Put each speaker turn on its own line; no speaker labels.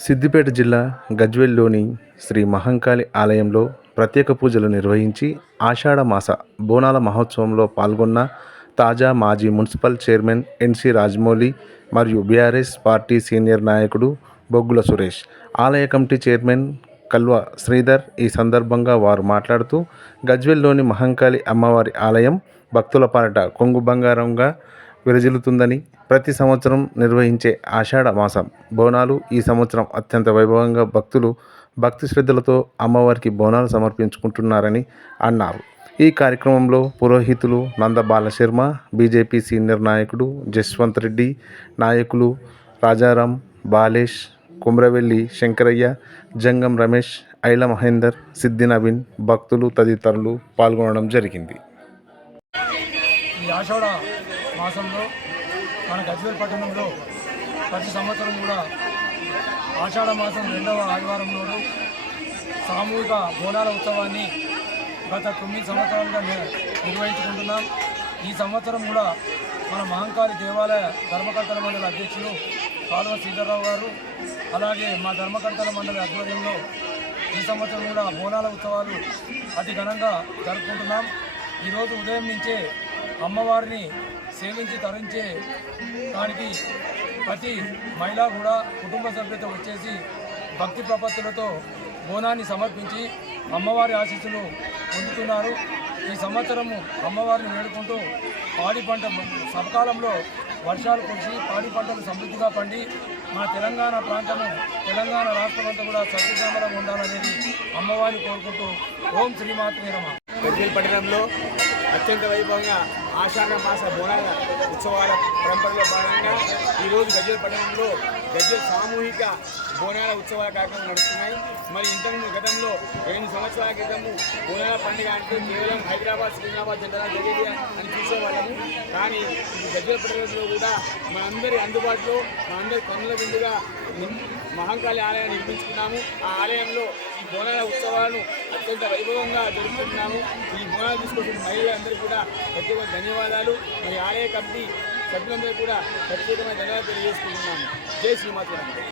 సిద్దిపేట జిల్లా గజ్వెల్లోని శ్రీ మహంకాళి ఆలయంలో ప్రత్యేక పూజలు నిర్వహించి ఆషాఢ మాస బోనాల మహోత్సవంలో పాల్గొన్న తాజా మాజీ మున్సిపల్ చైర్మన్ ఎన్సి రాజమౌళి మరియు బీఆర్ఎస్ పార్టీ సీనియర్ నాయకుడు బొగ్గుల సురేష్. ఆలయ కమిటీ చైర్మన్ కల్వ శ్రీధర్ ఈ సందర్భంగా వారు మాట్లాడుతూ గజ్వెల్లోని మహంకాళి అమ్మవారి ఆలయం భక్తుల పాలట కొంగు బంగారంగా విరజిల్లుతుందని ప్రతి సంవత్సరం నిర్వహించే ఆషాఢ మాసం బోనాలు ఈ సంవత్సరం అత్యంత వైభవంగా భక్తులు భక్తి శ్రద్ధలతో అమ్మవారికి బోనాలు సమర్పించుకుంటున్నారని అన్నారు. ఈ కార్యక్రమంలో పురోహితులు నంద బాలశర్మ బీజేపీ సీనియర్ నాయకుడు జస్వంత్ రెడ్డి నాయకులు రాజారాం బాలేష్ కుమ్రవెల్లి శంకరయ్య జంగం రమేష్ ఐల మహేందర్ సిద్ధి నవీన్ భక్తులు తదితరులు పాల్గొనడం జరిగింది.
మాసంలో మన గజ్వేల్ పట్టణంలో ప్రతి సంవత్సరం కూడా ఆషాఢ మాసం రెండవ ఆదివారంలోనూ సామూహిక బోనాల ఉత్సవాన్ని గత తొమ్మిది సంవత్సరాలుగా ని- నిర్వహించుకుంటున్నాం. ఈ సంవత్సరం కూడా మన మహంకాళి దేవాలయ ధర్మకర్తల మండలి అధ్యక్షులు కాలువ సీతారావు గారు అలాగే మా ధర్మకర్తల మండలి ఆధ్వర్యంలో ఈ సంవత్సరం కూడా బోనాల ఉత్సవాలు అతి ఘనంగా జరుపుకుంటున్నాం. ఈరోజు ఉదయం నుంచే అమ్మవారిని సేవించి తరించే దానికి ప్రతి మహిళ కూడా కుటుంబ సభ్యులతో వచ్చేసి భక్తి ప్రపత్తులతో బోనాన్ని సమర్పించి అమ్మవారి ఆశీస్సులు పొందుతున్నారు. ఈ సంవత్సరము అమ్మవారిని వేడుకుంటూ పాడి పంట సకాలంలో వర్షాలు కురిసి పాడి పంటలు సమృద్ధిగా పండి మా తెలంగాణ ప్రాంతము తెలంగాణ రాష్ట్రం అంతా కూడా సత్యశామలంగా ఉండాలనేది అమ్మవారిని కోరుకుంటూ ఓం శ్రీమాత్రే నమ.
పట్టణంలో అత్యంత వైభవంగా ఆషాఢ మాస బోనాల ఉత్సవాల పరంపరలో భాగంగా ఈరోజు గజ్జల పట్టణంలో గజ్జల సామూహిక బోనాల ఉత్సవాల కార్యక్రమం నడుస్తున్నాయి. మరి ఇంతకుముందు గతంలో రెండు సంవత్సరాల క్రితము బోనాల పండుగ అంటే కేవలం హైదరాబాద్ సికింద్రాబాద్ జిల్లా జరిగేది అని చూసేవాళ్ళము. కానీ గజ్జల పట్టణంలో కూడా మనందరి అందుబాటులో మనందరి పనుల విందుగా మహంకాళి ఆలయాన్ని నిర్మించుకున్నాము. ఆ ఆలయంలో ఈ బోనాల ఉత్సవాలను అత్యంత వైభవంగా జరుపుకుంటున్నాము. ఈ బోనాలు తీసుకొచ్చిన మహిళలందరూ కూడా ప్రత్యేక ధన్యవాదాలు. మరి ఆలయ కమిటీ సభ్యులందరూ కూడా ప్రత్యేకమైన ధన్యవాదాలు తెలియజేసుకుంటున్నాము. జై శ్రీమాత